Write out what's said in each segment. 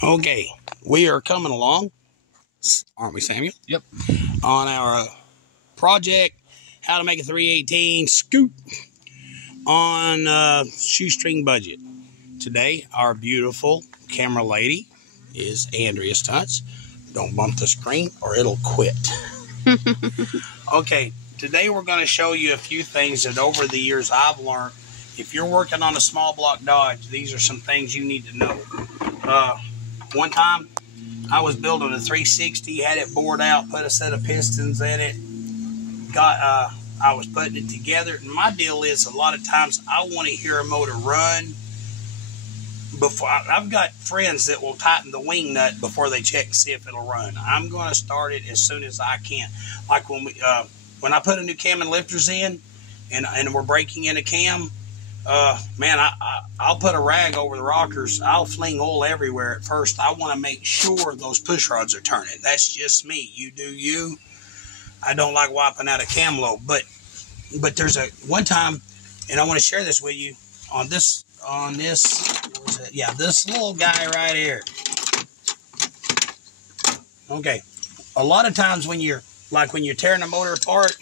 Okay, we are coming along, aren't we, Samuel? Yep. On our project, how to make a 318 scoop on shoestring budget. Today, our beautiful camera lady is Andrea Stunts. Don't bump the screen or it'll quit. Okay, today we're going to show you a few things that over the years I've learned. If you're working on a small block Dodge, these are some things you need to know. One time, I was building a 360, had it bored out, put a set of pistons in it. I was putting it together. And my deal is a lot of times I want to hear a motor run before. I've got friends that will tighten the wing nut before they check and see if it'll run. I'm going to start it as soon as I can. Like when I put a new cam and lifters in, and we're breaking in a cam. Man, I'll put a rag over the rockers. I'll fling oil everywhere at first. I want to make sure those push rods are turning. That's just me. You do you. I don't like wiping out a cam lobe. But there's one time, and I want to share this with you on this, this little guy right here. Okay. A lot of times when you're tearing a motor apart,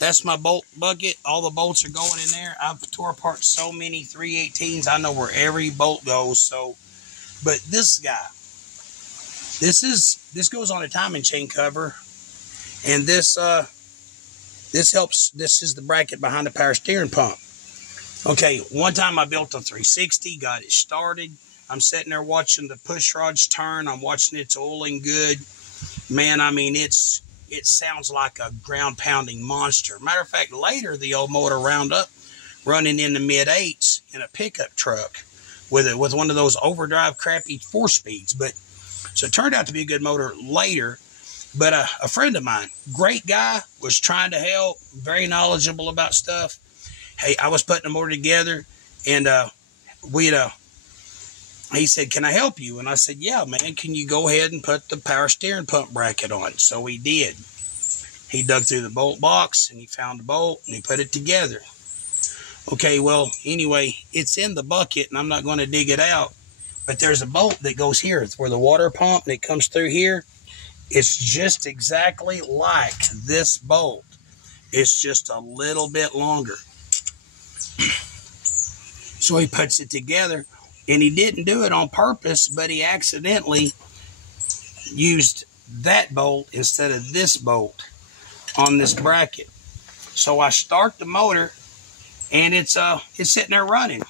that's my bolt bucket. All the bolts are going in there. I've tore apart so many 318s. I know where every bolt goes. So, but this guy, this goes on a timing chain cover, and this helps. This is the bracket behind the power steering pump. Okay, one time I built a 360, got it started. I'm sitting there watching the push rods turn. I'm watching it's oiling good. Man, I mean, it sounds like a ground-pounding monster. Matter of fact, later the old motor wound up running in the mid-8s in a pickup truck with one of those overdrive crappy 4-speeds. But so it turned out to be a good motor later. But a friend of mine, great guy, was trying to help, very knowledgeable about stuff. Hey, I was putting a motor together, and he said, "Can I help you?" And I said, "Yeah, man, can you go ahead and put the power steering pump bracket on?" So he did. He dug through the bolt box, and he found the bolt, and he put it together. Okay, well, anyway, it's in the bucket, and I'm not going to dig it out. But there's a bolt that goes here. It's where the water pump, and it comes through here. It's just exactly like this bolt. It's just a little bit longer. So he puts it together. And he didn't do it on purpose, but he accidentally used that bolt instead of this bolt on this bracket. So I start the motor, and it's sitting there running.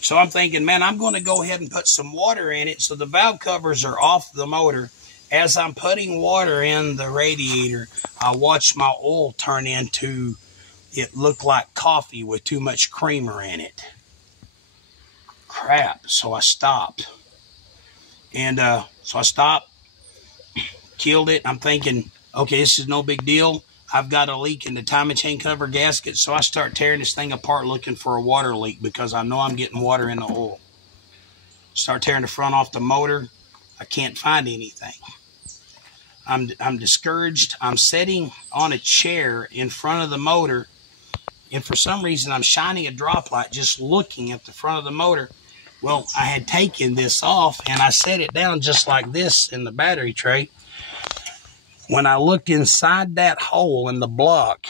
So I'm thinking, man, I'm going to go ahead and put some water in it. So the valve covers are off the motor. As I'm putting water in the radiator, I watch my oil turn into, it looked like coffee with too much creamer in it. Crap. So I stopped. And so I stopped, killed it. I'm thinking, okay, this is no big deal. I've got a leak in the timing chain cover gasket. So I start tearing this thing apart looking for a water leak because I know I'm getting water in the oil. Start tearing the front off the motor. I can't find anything. I'm discouraged. I'm sitting on a chair in front of the motor, and for some reason I'm shining a drop light just looking at the front of the motor. Well, I had taken this off, and I set it down just like this in the battery tray. When I looked inside that hole in the block,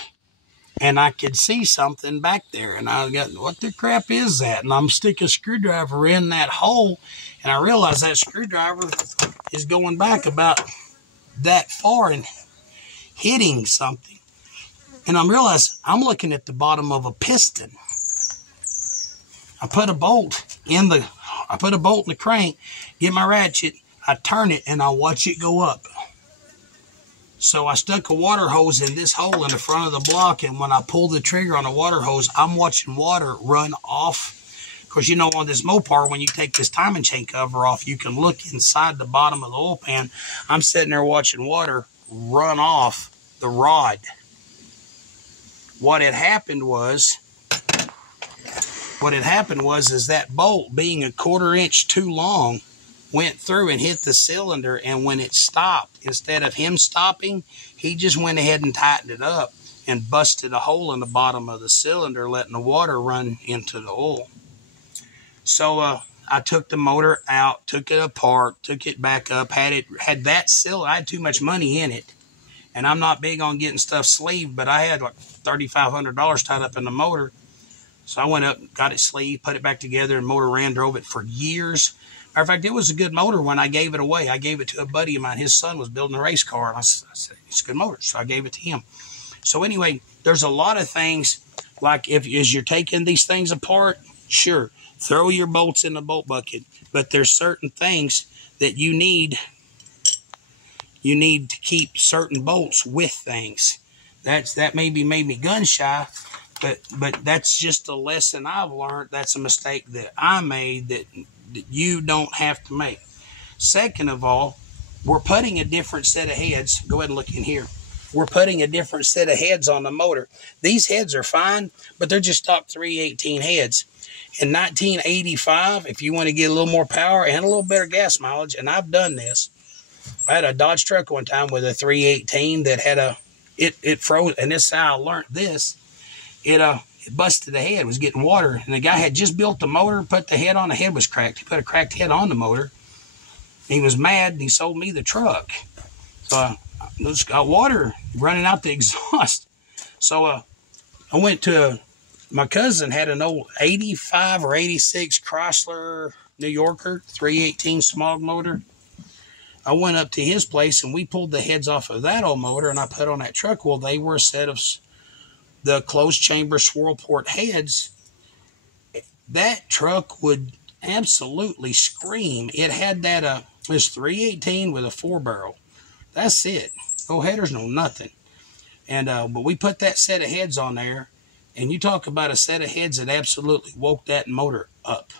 and I could see something back there, and I got, what the crap is that? And I'm sticking a screwdriver in that hole, and I realized that screwdriver is going back about that far and hitting something. And I realized I'm looking at the bottom of a piston. I put a bolt in the crank, get my ratchet, I turn it, and I watch it go up. So I stuck a water hose in this hole in the front of the block, and when I pull the trigger on the water hose, I'm watching water run off. Because, you know, on this Mopar, when you take this timing chain cover off, you can look inside the bottom of the oil pan. I'm sitting there watching water run off the rod. What had happened was is that bolt, being a 1/4 inch too long, went through and hit the cylinder, and when it stopped, instead of him stopping, he just went ahead and tightened it up and busted a hole in the bottom of the cylinder, letting the water run into the oil. So I took the motor out, took it apart, took it back up, had that still. I had too much money in it, and I'm not big on getting stuff sleeved, but I had like $3,500 tied up in the motor. So I went up, got it sleeved, put it back together, and motor ran, drove it for years. Matter of fact, it was a good motor when I gave it away. I gave it to a buddy of mine. His son was building a race car, and I said, it's a good motor, so I gave it to him. So anyway, there's a lot of things, like as you're taking these things apart, sure, throw your bolts in the bolt bucket, but there's certain things that you need to keep certain bolts with things. That maybe made me gun shy, but that's just a lesson I've learned. That's a mistake that I made that you don't have to make. Second of all, we're putting a different set of heads. Go ahead and look in here. We're putting a different set of heads on the motor. These heads are fine, but they're just stock 318 heads. In 1985, if you want to get a little more power and a little better gas mileage, and I've done this, I had a Dodge truck one time with a 318 that had it froze, and this is how I learned this. It busted the head, was getting water, and the guy had just built the motor, put the head on, the head was cracked. He put a cracked head on the motor. He was mad, and he sold me the truck. So I just got water running out the exhaust. So I went to, my cousin had an old 85 or 86 Chrysler New Yorker, 318 smog motor. I went up to his place, and we pulled the heads off of that old motor, and I put on that truck. Well, they were a set of the closed chamber swirl port heads. That truck would absolutely scream. It had that, it was 318 with a 4-barrel. That's it. No headers, no nothing. And but we put that set of heads on there, and you talk about a set of heads that absolutely woke that motor up.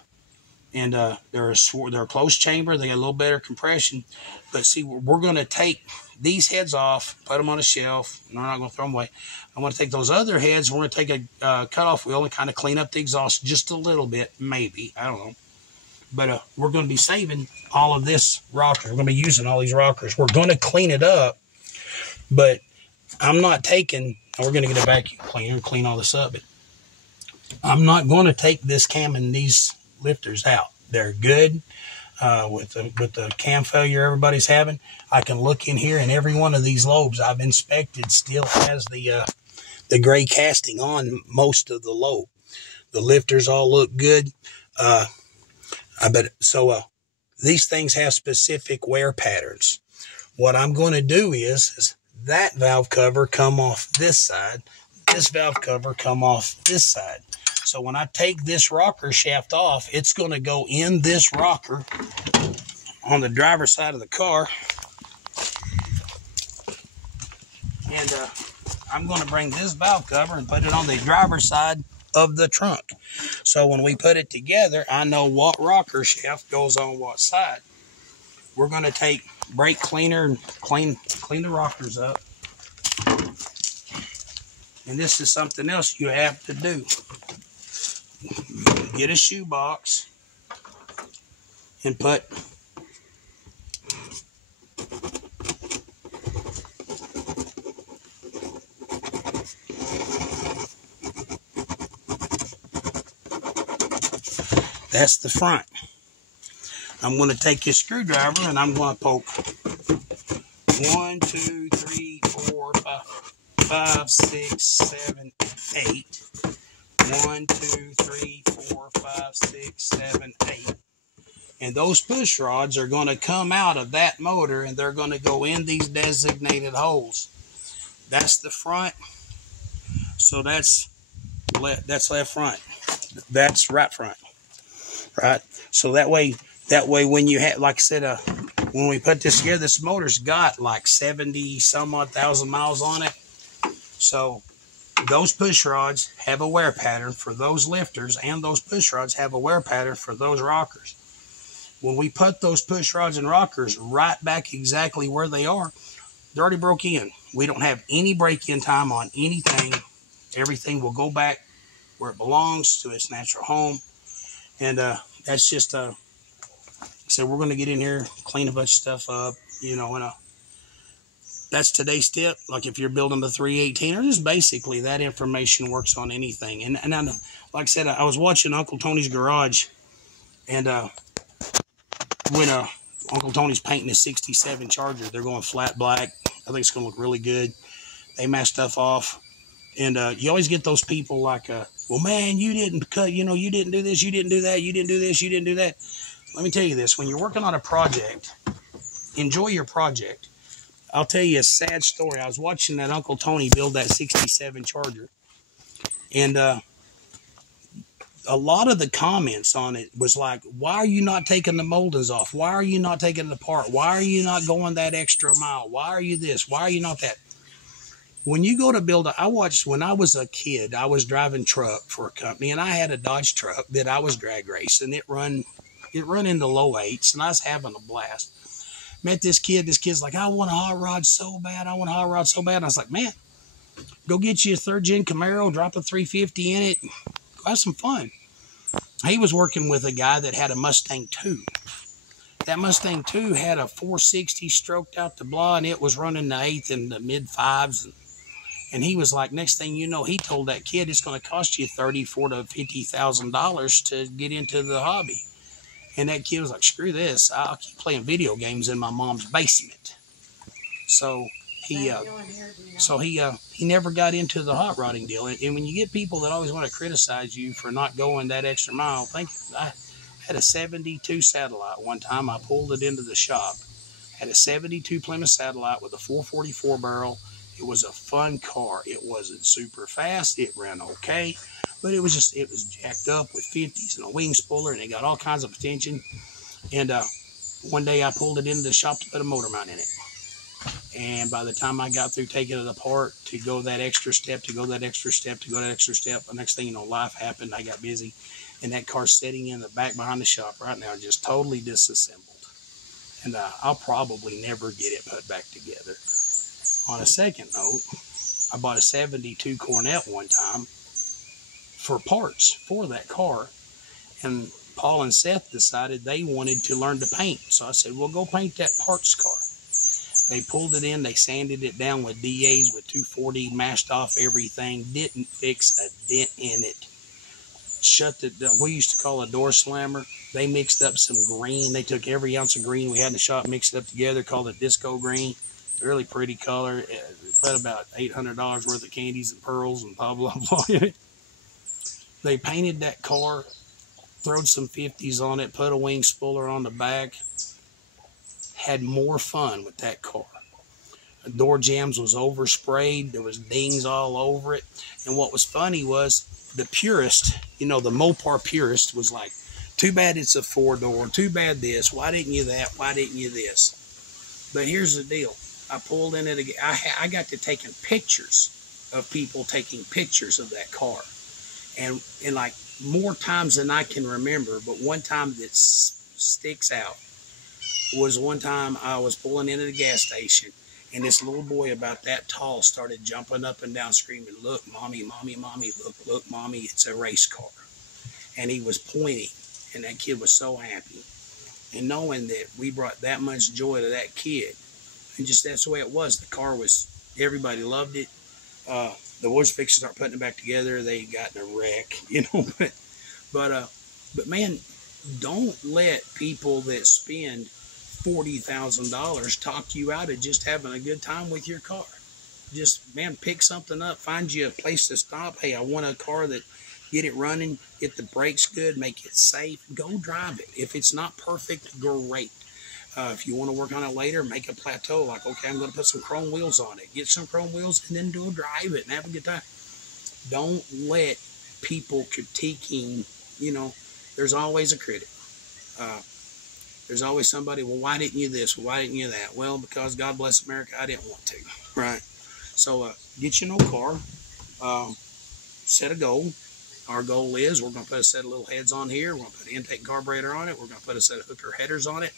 And they're a closed chamber. They got a little better compression. But see, we're going to take these heads off, put them on a shelf. We're not going to throw them away. I want to take those other heads. We're going to take a cutoff wheel and kind of clean up the exhaust just a little bit, maybe. I don't know. But we're going to be saving all of this rocker. We're going to be using all these rockers. We're going to clean it up, but I'm not taking, we're going to get a vacuum cleaner and clean all this up, but I'm not going to take this cam and these lifters out. They're good. With the cam failure everybody's having, I can look in here, and every one of these lobes I've inspected still has the gray casting on most of the lobe. The lifters all look good. These things have specific wear patterns. What I'm going to do is that valve cover come off this side, this valve cover come off this side. So when I take this rocker shaft off, it's going to go in this rocker on the driver's side of the car. And I'm going to bring this valve cover and put it on the driver's side of the trunk. So when we put it together, I know what rocker shaft goes on what side. We're going to take brake cleaner and clean the rockers up. And this is something else you have to do. Get a shoebox and put that's the front. I'm going to take this screwdriver and I'm going to poke 1, 2, 3, 4, 5, 6, 7, 8. 1, 2, 3, 4, 5, 6, 7, 8. And those push rods are going to come out of that motor, and they're going to go in these designated holes. That's the front. So that's left front. That's right front. Right? So that way when you have, like I said, when we put this together, this motor's got like 70 some odd thousand miles on it. So those push rods have a wear pattern for those lifters, and those push rods have a wear pattern for those rockers. When we put those push rods and rockers right back exactly where they are, they're already broke in. We don't have any break-in time on anything. Everything will go back where it belongs, to its natural home. And that's just, like I said, we're going to get in here, clean a bunch of stuff up, and that's today's tip. Like if you're building the 318, or just basically that information works on anything. And I, like I said, I was watching Uncle Tony's Garage And when Uncle Tony's painting a 67 Charger, they're going flat black. I think it's going to look really good. They match stuff off. And you always get those people like, well, man, you didn't cut, you didn't do this, you didn't do that, you didn't do this, you didn't do that. Let me tell you this. When you're working on a project, enjoy your project. I'll tell you a sad story. I was watching that Uncle Tony build that 67 Charger. And a lot of the comments on it was like, why are you not taking the moldings off? Why are you not taking it apart? Why are you not going that extra mile? Why are you this? Why are you not that? When you go to build I watched when I was a kid, I was driving truck for a company, and I had a Dodge truck that I was drag racing. It run in the low 8s, and I was having a blast. Met this kid. This kid's like, I want a hot rod so bad. I want a hot rod so bad. And I was like, man, go get you a 3rd gen Camaro, drop a 350 in it, go have some fun. He was working with a guy that had a Mustang 2. That Mustang 2 had a 460 stroked out the blah, and it was running the 8th and the mid 5s. And he was like, next thing you know, he told that kid it's going to cost you $34,000 to $50,000 to get into the hobby. And that kid was like, screw this. I'll keep playing video games in my mom's basement. So he never got into the hot rodding deal. And when you get people that always want to criticize you for not going that extra mile, I had a 72 Satellite one time. I pulled it into the shop. Had a 72 Plymouth Satellite with a 444 barrel. It was a fun car. It wasn't super fast. It ran okay. But it was jacked up with 50s and a wing spoiler, and it got all kinds of attention. And one day I pulled it into the shop to put a motor mount in it. And by the time I got through taking it apart to go that extra step, the next thing you know, life happened. I got busy. And that car's sitting in the back behind the shop right now, just totally disassembled. And I'll probably never get it put back together. On a second note, I bought a 72 Cornet one time for parts for that car. And Paul and Seth decided they wanted to learn to paint. So I said, well, go paint that parts car. They pulled it in. They sanded it down with DAs with 240, mashed off everything. Didn't fix a dent in it. We used to call a door slammer. They mixed up some green. They took every ounce of green we had in the shop, mixed it up together, called it disco green. Really pretty color. Put about $800 worth of candies and pearls and blah, blah, blah. They painted that car, throwed some 50s on it, put a wing spoiler on the back. Had more fun with that car. The door jambs was oversprayed. There was dings all over it. And what was funny was the purist, the Mopar purist was like, too bad it's a 4-door. Too bad this. Why didn't you that? Why didn't you this? But here's the deal. I pulled in it again. I got to taking pictures of people taking pictures of that car. And like more times than I can remember, but one time that sticks out was one time I was pulling into the gas station, and this little boy about that tall started jumping up and down screaming, look, mommy, mommy, mommy, look, mommy, it's a race car. And he was pointing, and that kid was so happy. And knowing that we brought that much joy to that kid, and just that's the way it was. The car was, everybody loved it. The boys fixed to start putting it back together. They got in a wreck, but man, don't let people that spend $40,000 talk you out of just having a good time with your car. Just, man, pick something up, find you a place to stop. Hey, I want a car that, get it running, get the brakes good, make it safe, go drive it. If it's not perfect, great. If you want to work on it later, make a plateau. Like, okay, I'm going to put some chrome wheels on it. Get some chrome wheels and then go drive it and have a good time. Don't let people critiquing, there's always a critic. There's always somebody, well, why didn't you this? Why didn't you that? Well, because God bless America, I didn't want to, right? So get you no car, set a goal. Our goal is we're going to put a set of little heads on here. We're going to put an intake carburetor on it. We're going to put a set of hooker headers on it.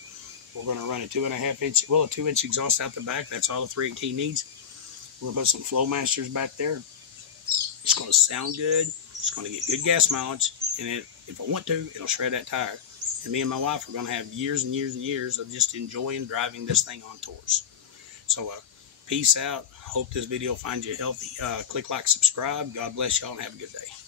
We're going to run a 2.5-inch exhaust out the back. That's all the 318 needs. We're going to put some Flowmasters back there. It's going to sound good. It's going to get good gas mileage. And if I want to, it'll shred that tire. And me and my wife are going to have years and years and years of just enjoying driving this thing on tours. So peace out. Hope this video finds you healthy. Click like, subscribe. God bless y'all and have a good day.